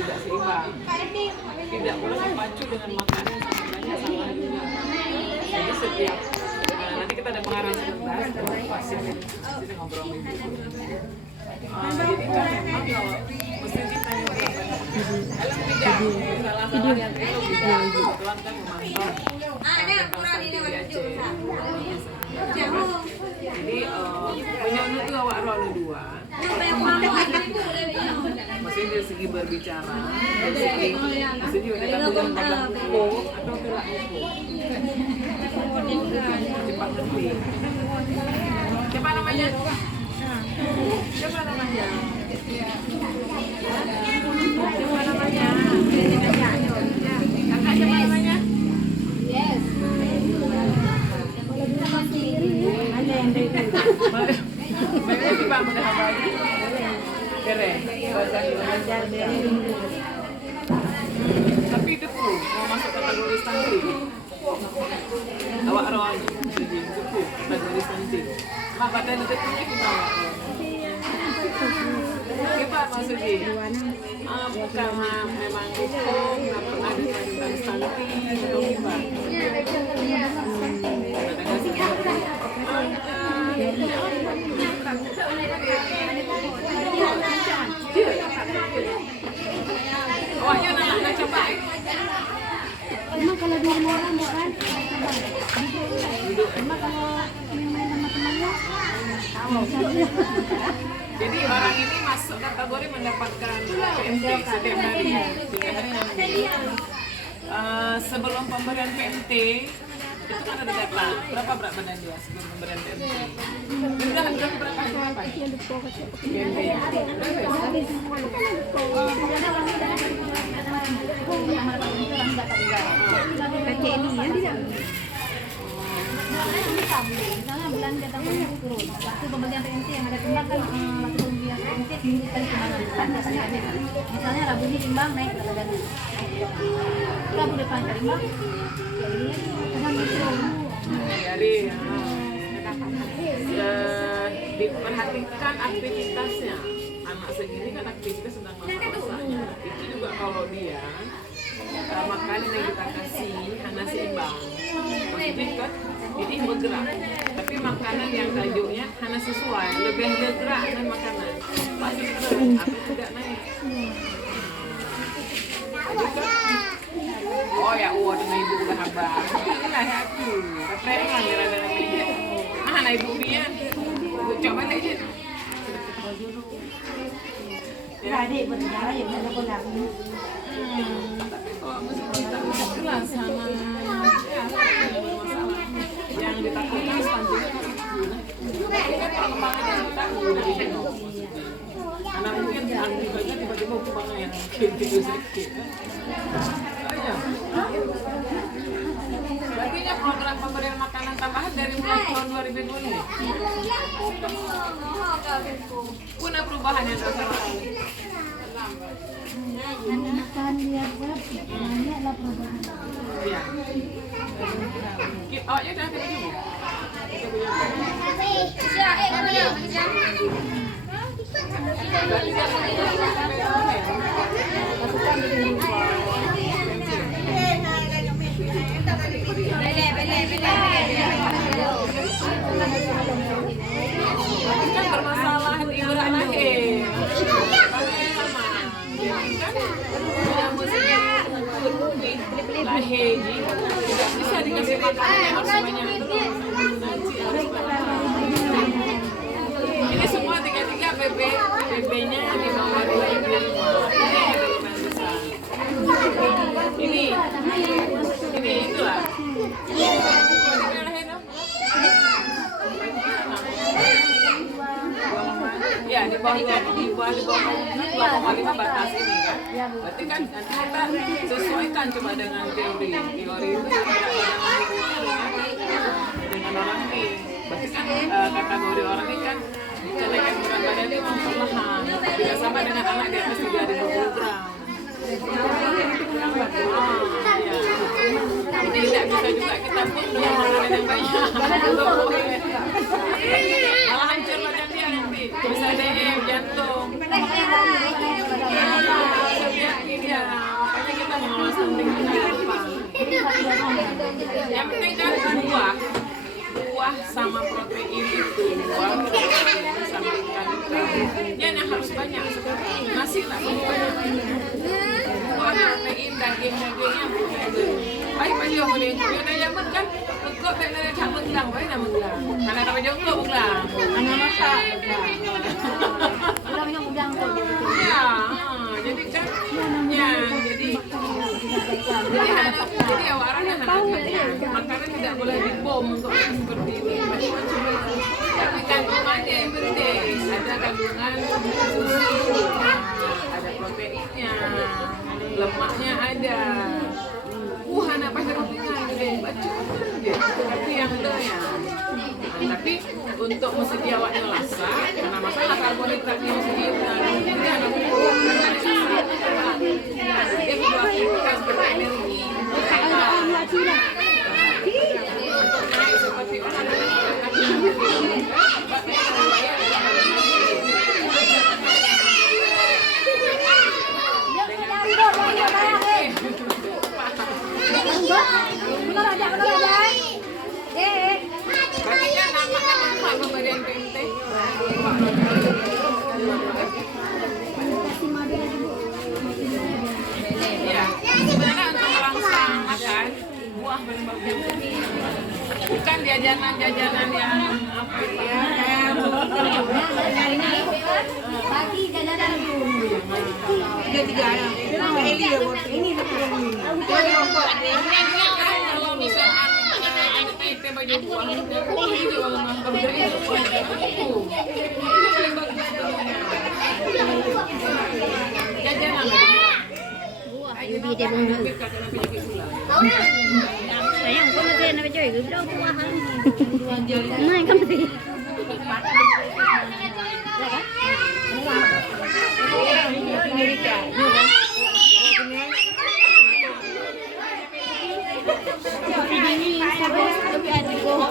tidak seimbang. Tidak boleh dipacu dengan makanan yang sangat banyak, salah juga. Jadi setiap nanti kita ada pengarang sebentar setelah pasien ini ngobrol sama ibu. Jadi kan memang kalau mesti kita nyoba kalau tidak salah-salah yang itu bisa kebetulan kan memantau jadi menyonut itu awak roh dua maksudnya dari segi berbicara dari segi maksudnya udah tahu yang dalam buku atau tidak buku cepat ngerti. Siapa namanya? Siapa namanya? Siapa namanya? Kakak siapa namanya? Yes. Mana sih Pak mudah apa lagi? Dere. Belajar dere. Tapi itu tuh mau masuk kategori stunting. Awak rawani, jadi itu kategori stunting. Mak badan itu tinggi kita awak. Apa maksudnya? Bukan memang hukum, nggak pernah tentang stunting atau gimana? Awaknya nak coba. Emang kalau di rumah orang bukan? Emang kalau main sama temannya? Jadi orang ini masuk kategori mendapatkan PMT setiap hari. Setiap hari nanti. Sebelum pemberian PMT itu kan ada data berapa berat badan dia sebelum pemberian PMT. Udah berapa apa? Kayak ini ya. Misalnya bulan datangnya turun. Waktu pembelian PMT yang ada timbang kan waktu pembelian PMT kan timbangan kan biasanya ada. Misalnya Rabu ini timbang naik berat badannya. Rabu depan timbang. Jadi kadang turun. Jadi diperhatikan aktivitasnya. Anak segini kan aktivitas tentang masa-masanya. Itu juga kalau dia makanan yang kita kasih hanya seimbang. Maksudnya kan jadi bergerak. Tapi makanan yang tajuknya hanya sesuai, lebih bergerak dengan makanan. Pasti betul atau tidak naik. Jadi kan, oh ya, dengan ibu udah habar. Inilah ya aku. Keterangan ya ada namanya. Nah ibu dia, coba aja. Ya adik berjalan ya ada kolam. Oh, mesti kita bisa jelas sama yang ditakutkan stunting tapi kan perkembangannya kita udah bisa karena mungkin akibatnya tiba-tiba perkembangan yang gitu sedikit oh iya berarti ya program pemberian makanan tambahan dari mulai tahun 2020 nih pun ada perubahan yang terasa Makan dia buat banyaklah perubahan. iya oh ya udah kita dulu kan bermasalah di berat lahir lahir tidak bisa dikasih makanan yang harus banyak ini semua tiga-tiga BB-nya di bawah 2,5 ini itulah ya di bawah 2,5 batas ini kan berarti kan nanti kita sesuaikan coba dengan teori itu dengan orang ini berarti kan kategori orang ini kan kenaikan berat badan ini memang perlahan tidak sama dengan anak di atas 3.000 gram jadi tidak bisa juga kita pun dengan makanan yang banyak malah hancur badan dia nanti bisa DM jantung ada yang kau yang jaman kan, kau tak nak cak menglang, baik nak menglang. Karena kau jauh kau menglang. Anak masak. Udah minum udang tuh. Ya, jadi kan, ya, jadi awalnya anak-anaknya makanan tidak boleh dibom untuk seperti ini. Macam-macam. Tapi kandungannya yang penting, ada kandungan susu, ada proteinnya, lemaknya ada. Anak pakai rombongan deh, baca aja. Tapi yang ada ya. Tapi untuk mesti awaknya lasak, karena masalah karbohidratnya mesti jadi anak karena ada sisa. Dia keluarkan sebagai energi. Untuk naik seperti orang baginya namanya manfaat pemberian PMT. Ya, sebenarnya untuk merangsang makan buah berbagai bukan jajanan-jajanan yang apa ya Pagi jajanan Tiga anak. Eli ya buat ini kalau misalnya anak itu baju buah itu mantap dari itu paling bagus jajanan Di dia bung. Sayang kau masih nak cuy, gue bilang mahal. Naik kan sih. Ini sabun lebih ada kok.